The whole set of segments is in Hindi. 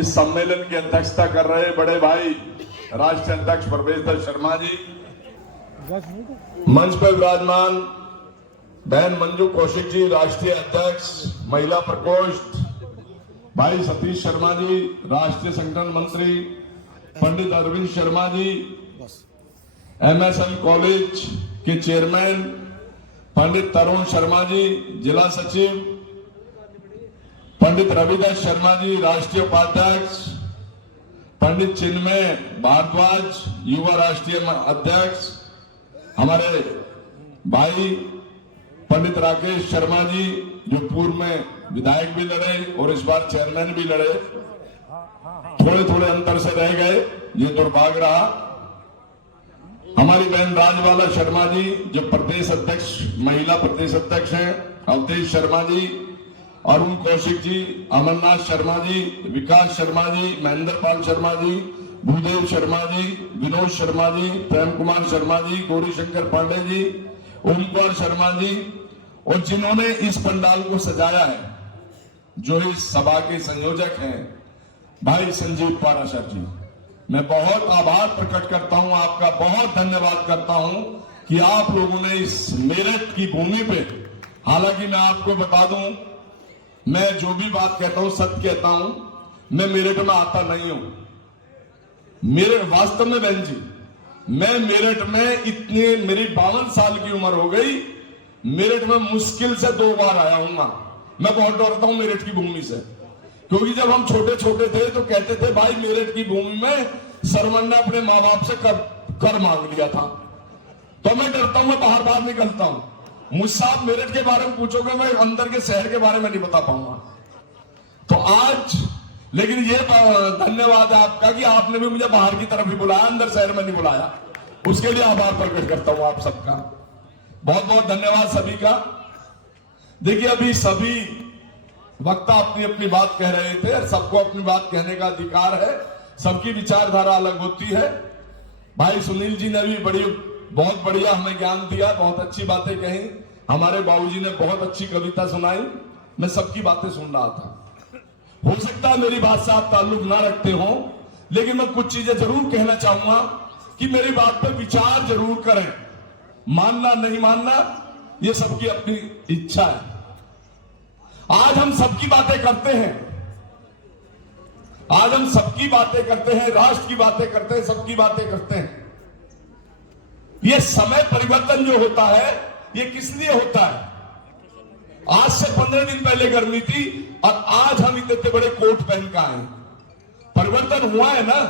इस सम्मेलन की अध्यक्षता कर रहे बड़े भाई राष्ट्रीय अध्यक्ष परवेश शर्मा जी, मंच पर विराजमान बहन मंजू कौशिक जी राष्ट्रीय अध्यक्ष महिला प्रकोष्ठ, भाई सतीश शर्मा जी राष्ट्रीय संगठन मंत्री, पंडित अरविंद शर्मा जी MSN कॉलेज के चेयरमैन, पंडित तरुण शर्मा जी जिला सचिव, पंडित रविदास शर्मा जी राष्ट्रीय उपाध्यक्ष, पंडित चिन्मय भारद्वाज युवा राष्ट्रीय अध्यक्ष, हमारे भाई पंडित राकेश शर्मा जी जो पूर्व में विधायक भी लड़े और इस बार चेयरमैन भी लड़े, थोड़े थोड़े अंतर से रह गए, ये दुर्भाग्य रहा। हमारी बहन राजबाला शर्मा जी जो प्रदेश अध्यक्ष महिला प्रदेश अध्यक्ष हैं, अवधेश शर्मा जी, अरुण कौशिक जी, अमरनाथ शर्मा जी, विकास शर्मा जी, महेंद्र पाल शर्मा जी, भूदेव शर्मा जी, विनोद शर्मा जी, प्रेम कुमार शर्मा जी, गौरी शंकर पांडे जी, ओमकार शर्मा जी, और जिन्होंने इस पंडाल को सजाया है, जो इस सभा के संयोजक हैं भाई संजीव पाराशर जी, मैं बहुत आभार प्रकट करता हूं, आपका बहुत धन्यवाद करता हूं कि आप लोगों ने इस मेरठ की भूमि पे, हालांकि मैं आपको बता दूं, मैं जो भी बात कहता हूं सत्य कहता हूं, मैं मेरठ में आता नहीं हूं। मेरठ वास्तव में बहन जी, मैं मेरठ में इतने, मेरी 52 साल की उम्र हो गई, मेरठ में मुश्किल से 2 बार आया हूं। मैं बहुत डरता हूं मेरठ की भूमि से, क्योंकि जब हम छोटे छोटे थे तो कहते थे भाई मेरठ की भूमि में सरवन ने अपने माँ बाप से कर मांग लिया था, तो मैं डरता हूं, मैं बाहर निकलता हूं। मुझसे आप मेरठ के बारे में पूछोगे, मैं अंदर के शहर के बारे में नहीं बता पाऊंगा। तो आज लेकिन ये धन्यवाद है आपका कि आपने भी मुझे बाहर की तरफ ही बुलाया, अंदर शहर में नहीं बुलाया, उसके लिए आभार प्रकट करता हूं आप सबका। बहुत बहुत धन्यवाद सभी का। देखिए अभी सभी वक्ता अपनी अपनी बात कह रहे थे, सबको अपनी बात कहने का अधिकार है, सबकी विचारधारा अलग होती है। भाई सुनील जी ने भी बहुत बढ़िया हमें ज्ञान दिया, बहुत अच्छी बातें कही, हमारे बाबूजी ने बहुत अच्छी कविता सुनाई, मैं सबकी बातें सुन रहा था। हो सकता है मेरी बात से आप ताल्लुक ना रखते हो, लेकिन मैं कुछ चीजें जरूर कहना चाहूंगा कि मेरी बात पर विचार जरूर करें, मानना नहीं मानना ये सबकी अपनी इच्छा है। आज हम सबकी बातें करते हैं, आज हम सबकी बातें करते हैं, राष्ट्र की बातें करते हैं, सबकी बातें करते हैं। ये समय परिवर्तन जो होता है ये किस लिए होता है? आज से 15 दिन पहले गर्मी थी और आज हम इतने बड़े कोट पहन के आए, परिवर्तन हुआ है ना।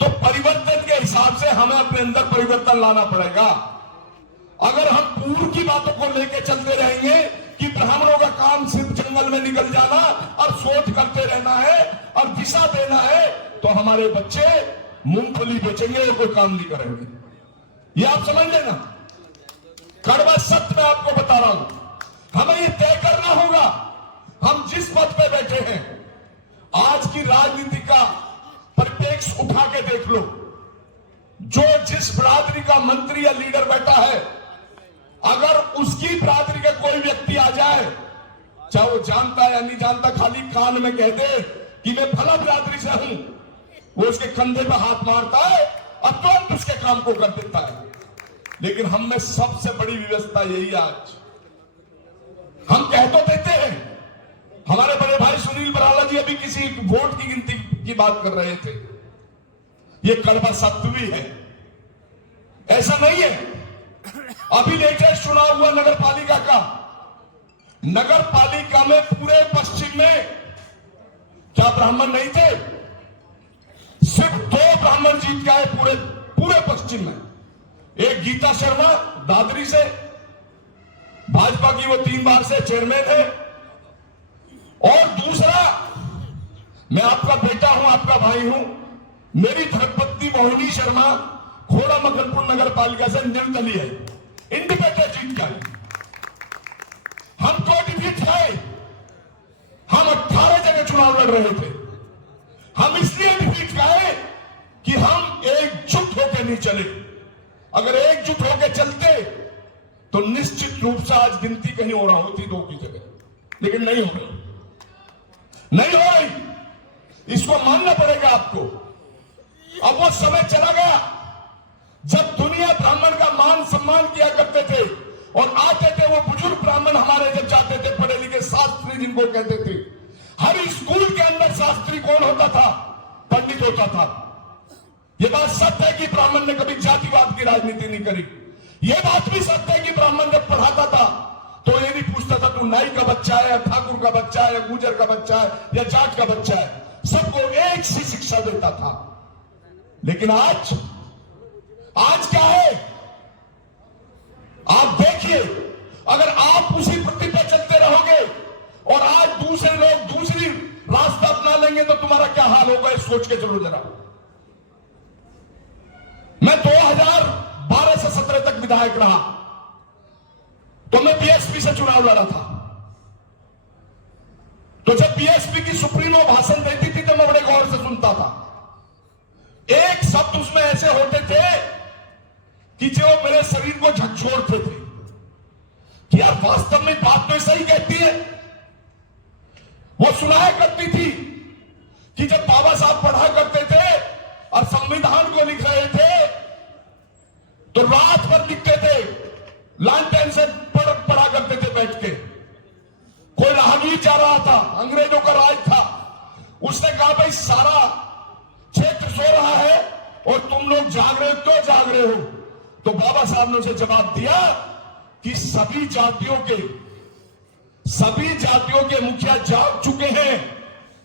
तो परिवर्तन के हिसाब से हमें अपने अंदर परिवर्तन लाना पड़ेगा। अगर हम पूर्व की बातों को लेकर चलते रहेंगे कि ब्राह्मणों का काम सिर्फ जंगल में निकल जाना और शोध करते रहना है और दिशा देना है, तो हमारे बच्चे मूंगफली बेचेंगे और कोई काम नहीं करेंगे। ये आप समझ लेना, कड़वा सत्य मैं आपको बता रहा हूं। हमें ये तय करना होगा, हम जिस पद पे बैठे हैं, आज की राजनीति का परिप्रेक्ष्य उठा के देख लो, जो जिस बिरादरी का मंत्री या लीडर बैठा है, अगर उसकी बिरादरी का कोई व्यक्ति आ जाए, चाहे वो जानता है या नहीं जानता, खाली कान में कह दे कि मैं फला बिरादरी से हूं, वो उसके कंधे पर हाथ मारता है और तुरंत उसके काम को कर देता है। लेकिन हम में सबसे बड़ी व्यवस्था यही है। आज हम कह तो देते हैं, हमारे बड़े भाई सुनील बराला जी अभी किसी वोट की गिनती की बात कर रहे थे, ये कड़वा सत्य भी है, ऐसा नहीं है। अभी लेटेस्ट चुनाव हुआ नगर पालिका का, नगर पालिका में पूरे पश्चिम में क्या ब्राह्मण नहीं थे? सिर्फ 2 ब्राह्मण जीत गए पूरे पश्चिम में। एक गीता शर्मा दादरी से, भाजपा की वो 3 बार से चेयरमैन है, और दूसरा मैं आपका बेटा हूं, आपका भाई हूं, मेरी धर्मपत्नी मोहिनी शर्मा खोड़ा मकनपुर नगर पालिका से निर्दलीय है, इंडिपेंडेंट जीत गए। हम तो डिफीट गए, हम 18 जगह चुनाव लड़ रहे थे। हम इसलिए डिफीट गए कि हम एकजुट होकर नहीं चले। अगर एकजुट होकर चलते तो निश्चित रूप से आज गिनती कहीं और होती 2 की जगह, लेकिन नहीं हो रही, नहीं हो रही। इसको मानना पड़ेगा आपको। अब वो समय चला गया जब दुनिया ब्राह्मण का मान सम्मान किया करते थे और आते थे वो बुजुर्ग ब्राह्मण हमारे जब जाते थे, पढ़े लिखे शास्त्री जिनको कहते थे। हर स्कूल के अंदर शास्त्री कौन होता था? पंडित होता था। ये बात सत्य है कि ब्राह्मण ने कभी जातिवाद की राजनीति नहीं करी। ये बात भी सत्य है कि ब्राह्मण जब पढ़ाता था तो ये नहीं पूछता था तू नाई का बच्चा है या ठाकुर का बच्चा है या गुजर का बच्चा है या जाट का बच्चा है, सबको एक सी शिक्षा देता था। लेकिन आज क्या है? आप देखिए, अगर आप उसी वृत्ति पर चलते रहोगे और आज दूसरे लोग दूसरी रास्ता अपना लेंगे तो तुम्हारा क्या हाल होगा, ये सोच के चलो जरा। मैं 2012 से 17 तक विधायक रहा तो मैं बीएसपी से चुनाव लड़ा था। तो जब बीएसपी की सुप्रीमो भाषण देती थी तो मैं बड़े गौर से सुनता था। एक शब्द उसमें ऐसे होते थे कि जो मेरे शरीर को झकझोरते थे कि यार वास्तव में बात तो सही कहती है। वो सुनाया करती थी कि जब बाबा साहब पढ़ा करते थे और संविधान को लिख रहे थे तो रात भर लिखते थे, लालटेन से पढ़ा करते थे बैठ के। कोई राहगीर जा रहा था, अंग्रेजों का राज था, उसने कहा भाई सारा क्षेत्र सो रहा है और तुम लोग जाग रहे हो, क्यों जाग रहे हो? तो बाबा साहब ने उसे जवाब दिया कि सभी जातियों के मुखिया जाग चुके हैं,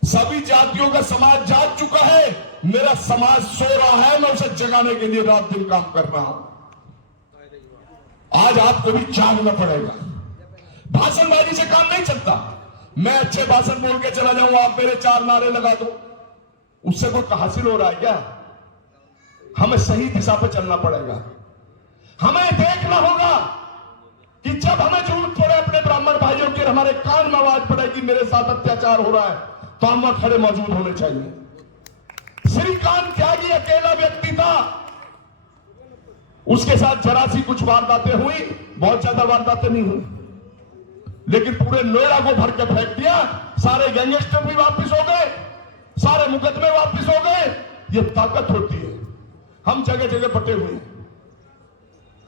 सभी जातियों का समाज जाग चुका है, मेरा समाज सो रहा है, मैं उसे जगाने के लिए रात दिन काम कर रहा हूं। आज आपको भी जागना पड़ेगा। भाषणबाजी से काम नहीं चलता। मैं अच्छे भाषण बोल के चला जाऊंगा, आप मेरे 4 नारे लगा दो, उससे कोई हासिल हो रहा है क्या? हमें सही दिशा पर चलना पड़ेगा। हमें देखना होगा कि जब हमें जरूरत पड़े अपने ब्राह्मण भाइयों की, हमारे कान में आवाज पड़े कि मेरे साथ अत्याचार हो रहा है, तो हम वहां खड़े मौजूद होने चाहिए। श्रीकांत त्यागी अकेला व्यक्ति था, उसके साथ जरा सी कुछ वारदातें हुई, बहुत ज्यादा वारदातें नहीं हुई, लेकिन पूरे नोएडा को भर के फेंक दिया। सारे गैंगस्टर भी वापस हो गए, सारे मुकदमे वापस हो गए। ये ताकत होती है। हम जगह जगह बटे हुए हैं।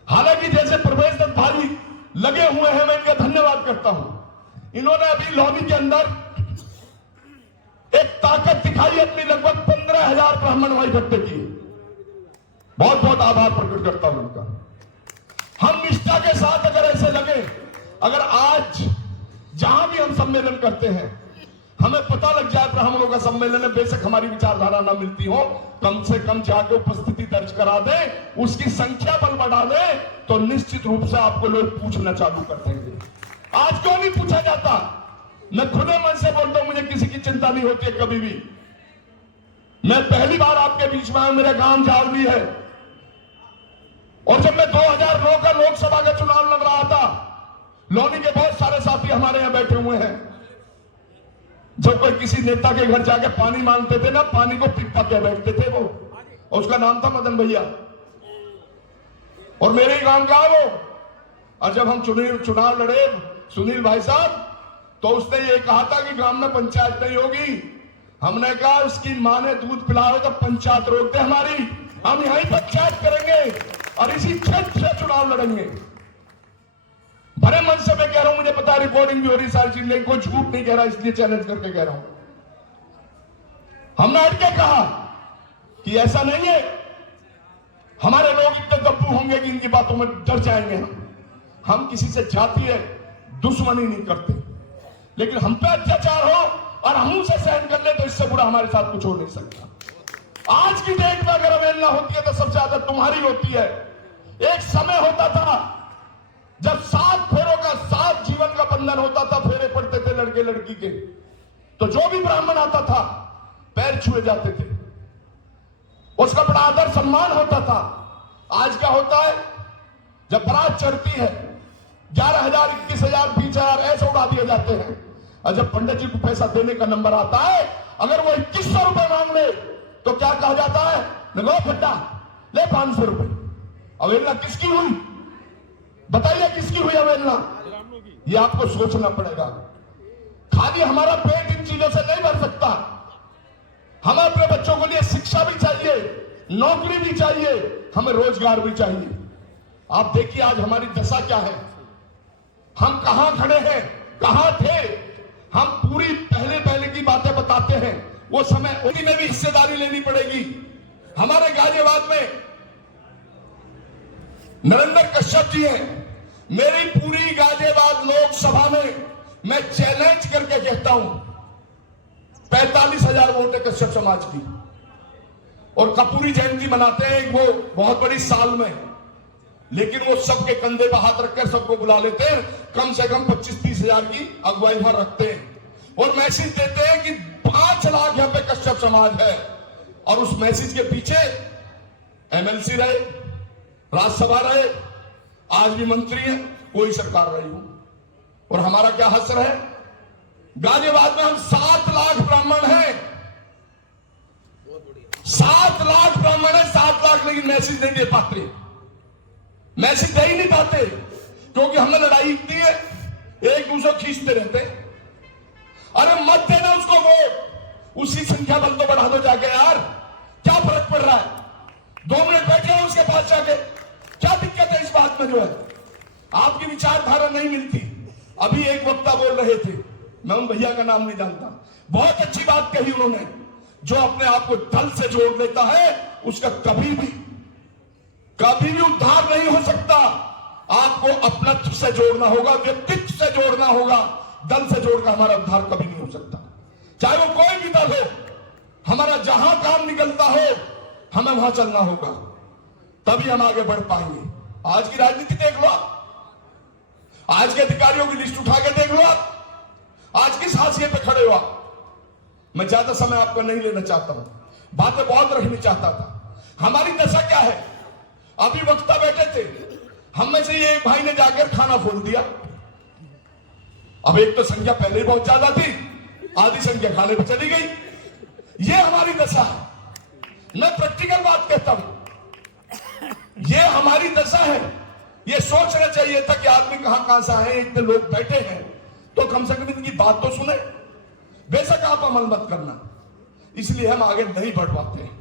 हालांकि जैसे प्रवेश दत्त भाई लगे हुए हैं, मैं इनका धन्यवाद करता हूं। इन्होंने अभी लॉबी के अंदर एक ताकत दिखाई, अपनी लगभग 15,000 ब्राह्मण वहां इकट्ठे किए। बहुत बहुत आभार प्रकट करता हूं उनका। हम निष्ठा के साथ अगर ऐसे लगे, अगर आज जहां भी हम सम्मेलन करते हैं हमें पता लग जाए ब्राह्मणों का सम्मेलन है, बेशक हमारी विचारधारा ना मिलती हो, कम से कम जाके उपस्थिति दर्ज करा दे, उसकी संख्या बल बढ़ा दे, तो निश्चित रूप से आपको लोग पूछना चालू कर देंगे। आज क्यों नहीं पूछा जाता? मैं खुले मन से बोलता हूं, मुझे किसी की चिंता नहीं होती है कभी भी। मैं पहली बार आपके बीच में आया, मेरा गांव जावली है, और जब मैं 2009 का लोकसभा का चुनाव लड़ रहा था, लोनी के बहुत सारे साथी हमारे यहां बैठे हुए हैं। जब कोई किसी नेता के घर जाके पानी मांगते थे ना, पानी को पिपा के बैठते थे वो, और उसका नाम था मदन भैया, और मेरे ही गांव का वो। और जब हम चुनाव लड़े सुनील भाई साहब, तो उसने ये कहा था कि गांव में पंचायत नहीं होगी। हमने कहा उसकी मां ने दूध पिलाओ तो पंचायत रोक दे हमारी, हम यहीं पंचायत करेंगे और इसी क्षेत्र से चुनाव लड़ेंगे। बड़े मन से मैं कह रहा हूं, मुझे पता है रिकॉर्डिंग भी हो रही सारी चीज, लेकिन कोई झूठ नहीं कह रहा, इसलिए चैलेंज करके कह रहा हूं। हमने हट के कहा कि ऐसा नहीं है, हमारे लोग इतने दब्बू होंगे कि इनकी बातों में डर जाएंगे। हम किसी से जातीय दुश्मनी नहीं करते, लेकिन हम पे अत्याचार हो और हम उसे सहन कर ले तो इससे बुरा हमारे साथ कुछ हो नहीं सकता। आज की डेट में अगर अवहेलना होती है तो सबसे ज्यादा तुम्हारी होती है। एक समय होता था जब 7 फेरों का 7 जीवन का बंधन होता था, फेरे पड़ते थे लड़के लड़की के, तो जो भी ब्राह्मण आता था पैर छुए जाते थे, उसका बड़ा आदर सम्मान होता था। आज क्या होता है, जब बारात चढ़ती है 11,000, 21,000, 20,000 ऐसे उड़ा दिए जाते हैं, और जब पंडित जी को पैसा देने का नंबर आता है, अगर वो 2100 रुपए मांग ले तो क्या कहा जाता है, लो फड्डा ले 500 रुपए। अवहेलना किसकी हुई बताइए, किसकी हुई अवहेलना? ये आपको सोचना पड़ेगा। खाली हमारा पेट इन चीजों से नहीं भर सकता। हमें अपने बच्चों के लिए शिक्षा भी चाहिए, नौकरी भी चाहिए, हमें रोजगार भी चाहिए। आप देखिए आज हमारी दशा क्या है, हम कहां खड़े हैं, कहां थे। हम पूरी पहले की बातें बताते हैं, वो समय उन्हीं में भी हिस्सेदारी लेनी पड़ेगी। हमारे गाजियाबाद में नरेंद्र कश्यप जी हैं। मेरी पूरी गाजियाबाद लोकसभा में मैं चैलेंज करके कहता हूं 45,000 वोट है कश्यप समाज की। और कपूरी जयंती मनाते हैं वो बहुत बड़ी साल में, लेकिन वो सबके कंधे पर हाथ रखकर सबको बुला लेते हैं। कम से कम 25-30 हजार की अगुवाई वहां रखते हैं और मैसेज देते हैं कि 5 लाख यहां पे कश्यप समाज है। और उस मैसेज के पीछे एमएलसी रहे, राज्यसभा रहे, आज भी मंत्री है, कोई सरकार रही हो। और हमारा क्या हसर है, गाजियाबाद में हम 7 लाख ब्राह्मण हैं, 7 लाख ब्राह्मण है, 7 लाख, लेकिन मैसेज नहीं दे पाते, मैसेज दे ही नहीं पाते, क्योंकि हमने लड़ाई इतनी है, एक दूसरे खींचते रहते। अरे मत देना उसको वोट, उसी संख्या बल तो बढ़ा दो जाके यार, क्या फर्क पड़ रहा है। 2 मिनट बैठे हो उसके पास जाके, क्या दिक्कत है इस बात में जो है, आपकी विचारधारा नहीं मिलती। अभी एक वक्ता बोल रहे थे, मैं उन भैया का नाम नहीं जानता, बहुत अच्छी बात कही उन्होंने, जो अपने आप को दल से जोड़ लेता है उसका कभी भी उद्धार नहीं हो सकता। आपको अपनत्व से जोड़ना होगा, व्यक्तित्व से जोड़ना होगा, दल से जोड़कर हमारा उद्धार कभी नहीं हो सकता। चाहे वो कोई भी दल हो, हमारा जहां काम निकलता हो हमें वहां चलना होगा, तभी हम आगे बढ़ पाएंगे। आज की राजनीति देख लो, आज के अधिकारियों की लिस्ट उठा के देख लो, आज किस हाशिए पे खड़े हो आप। मैं ज्यादा समय आपको नहीं लेना चाहता हूं, बातें बहुत रखनी चाहता था। हमारी दशा क्या है, अभी वक्ता बैठे थे, हम में से ये एक भाई ने जाकर खाना खोल दिया। अब एक तो संख्या पहले ही बहुत ज्यादा थी, आधी संख्या खाने पे चली गई। ये हमारी दशा है, मैं प्रैक्टिकल बात कहता हूं, ये हमारी दशा है। ये सोचना चाहिए था कि आदमी कहां से आए, इतने लोग बैठे हैं तो कम से कम इनकी बात तो सुने। बेशक आप अमल मत करना, इसलिए हम आगे नहीं बढ़ पाते हैं,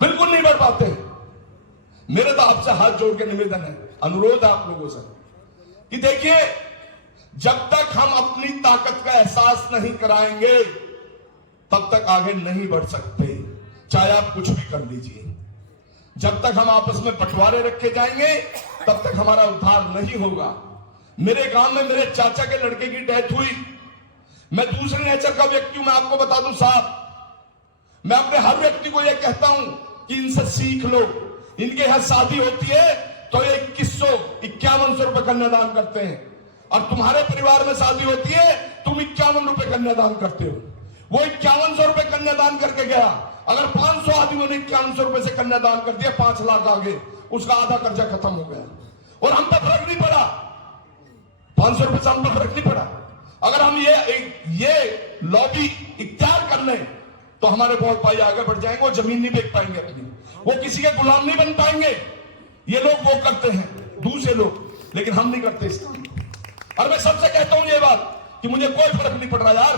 बिल्कुल नहीं बढ़ पाते हैं। मेरे तो आपसे हाथ जोड़ के निवेदन है, अनुरोध है आप लोगों से कि देखिए, जब तक हम अपनी ताकत का एहसास नहीं कराएंगे तब तक आगे नहीं बढ़ सकते, चाहे आप कुछ भी कर लीजिए। जब तक हम आपस में बंटवारे रखे जाएंगे तब तक हमारा उद्धार नहीं होगा। मेरे गांव में मेरे चाचा के लड़के की डेथ हुई, मैं दूसरे नेचर का व्यक्ति हूं, मैं आपको बता दूं साहब, मैं अपने हर व्यक्ति को यह कहता हूं कि इनसे सीख लो। इनके यहां शादी होती है तो ये 2151 रुपए कन्यादान करते हैं, और तुम्हारे परिवार में शादी होती है तुम 51 रुपए कन्यादान करते हो। वो 5100 रुपए कन्यादान करके गया, अगर 500 आदमियों ने 5100 रुपए से कन्यादान कर दिया, 5 लाख आगे, उसका आधा कर्जा खत्म हो गया और हम पर फर्क नहीं पड़ा, 500 रुपए से हम पर फर्क नहीं पड़ा। अगर हम ये लॉबी इख्तियार कर लें तो हमारे बहुत भाई आगे बढ़ जाएंगे, वो जमीन नहीं बेच पाएंगे अपनी, वो किसी के गुलाम नहीं बन पाएंगे। ये लोग वो करते हैं दूसरे लोग, लेकिन हम नहीं करते इस काम। और मैं सबसे कहता हूं ये बात कि मुझे कोई फर्क नहीं पड़ रहा यार,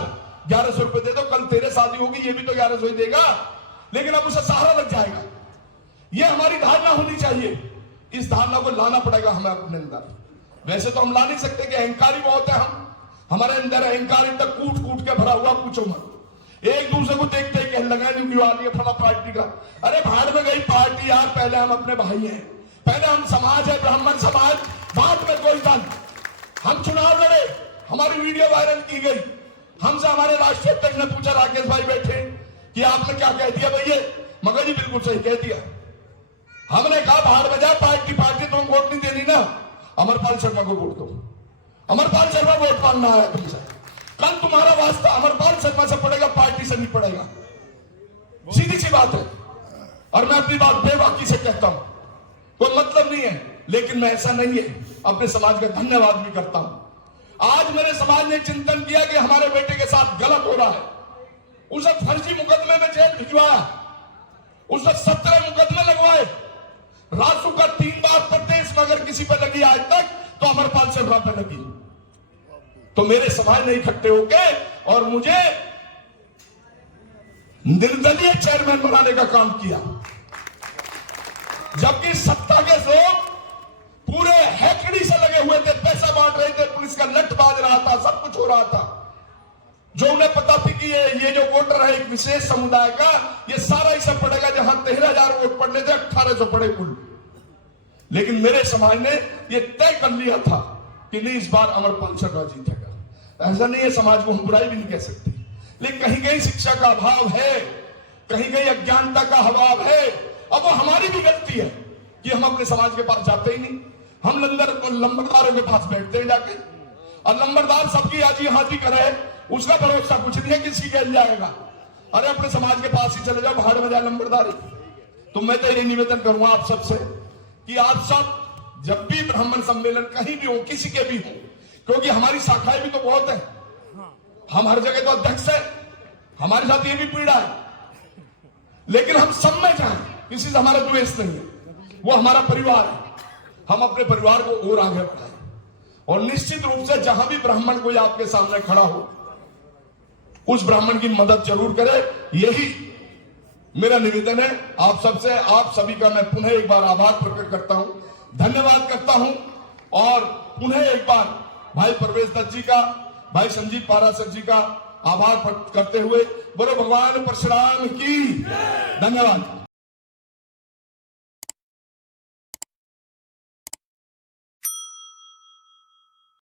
1100 रुपए दे दो, कल तेरे शादी होगी ये भी तो 1100 ही देगा, लेकिन अब उसे सहारा लग जाएगा। ये हमारी धारणा होनी चाहिए, इस धारणा को लाना पड़ेगा हमें अपने अंदर। वैसे तो हम ला नहीं सकते कि अहंकारी बहुत है, हमारे अंदर अहंकार इतना कूट कूट के भरा हुआ, पूछो मत। एक दूसरे को देखते ही कहने लगा क्यों आ रही है फला पार्टी का, अरे भाड़ में गई पार्टी यार, पहले हम अपने भाई हैं, पहले हम समाज है, ब्राह्मण समाज, बाद में कोई दल। हम चुनाव लड़े, हमारी वीडियो वायरल की गई, हमसे हमारे राष्ट्रीय अध्यक्ष ने पूछा, राकेश भाई बैठे, कि आपने क्या कह दिया भैया, मगर जी बिल्कुल सही कह दिया। हमने कहा भाड़ में जा, पार्टी तुम वोट नहीं देनी ना, अमरपाल शर्मा को वोट दो। अमरपाल शर्मा वोट मांगना है तुमसे, कल तुम्हारा वास्ता अमरपाल शर्मा से पड़ेगा, पार्टी से नहीं पड़ेगा, सीधी सी बात है। और मैं अपनी बात बेबाकी से कहता हूं, कोई मतलब नहीं है, लेकिन मैं ऐसा नहीं है, अपने समाज का धन्यवाद भी करता हूं। आज मेरे समाज ने चिंतन किया कि हमारे बेटे के साथ गलत हो रहा है, उसे फर्जी मुकदमे में जेल भिजवाया, उसे 17 मुकदमे लगवाए, रासू का 3 बार प्रदेश में अगर किसी पर लगी आज तक तो अमरपाल शर्मा पे लगी। तो मेरे समाज ने इकट्ठे होके और मुझे निर्दलीय चेयरमैन बनाने का काम किया, जबकि सत्ता के लोग पूरे हैकड़ी से लगे हुए थे, पैसा बांट रहे थे, पुलिस का लट बाज रहा था, सब कुछ हो रहा था। जो उन्हें पता थी कि ये जो वोटर है एक विशेष समुदाय का, ये सारा ही सब पड़ेगा, जहां 13,000 वोट पड़ने थे 1800 पड़े कुल। लेकिन मेरे समाज ने ये तय कर लिया था कि नहीं, इस बार अमरपाल शर्मा जीतेगा। ऐसा नहीं है, समाज को हम बुराई भी नहीं कह सकते, लेकिन कहीं कहीं शिक्षा का अभाव है, कहीं कहीं अज्ञानता का अभाव है। अब वो हमारी भी गलती है कि हम अपने समाज के पास जाते ही नहीं, हम लंबरदारों के पास बैठते हैं जाके, और लंबरदार सबकी हाजी हाजी करे, उसका भरोसा कुछ नहीं है किसी के जाएगा। अरे अपने समाज के पास ही चले जाओ, भाड़ में जाए लंबरदारी। तो मैं तो ये निवेदन करूंगा आप सबसे कि आप सब जब भी ब्राह्मण सम्मेलन कहीं भी हो, किसी के भी हो, क्योंकि हमारी शाखाएं भी तो बहुत है, हम हर जगह तो अध्यक्ष है, हमारे साथ ये भी पीड़ा है, लेकिन हम सब में जाएं, किसी से हमारा द्वेष नहीं है, वो हमारा परिवार है। हम अपने परिवार को और आगे बढ़ाएं, और निश्चित रूप से जहां भी ब्राह्मण कोई आपके सामने खड़ा हो, उस ब्राह्मण की मदद जरूर करें। यही मेरा निवेदन है आप सबसे। आप सभी का मैं पुनः एक बार आभार प्रकट करता हूं, धन्यवाद करता हूं, और पुनः एक बार भाई परवेश दत्त जी का, भाई संजीव पाराशर जी का आभार करते हुए बोलो भगवान परशुराम की। धन्यवाद।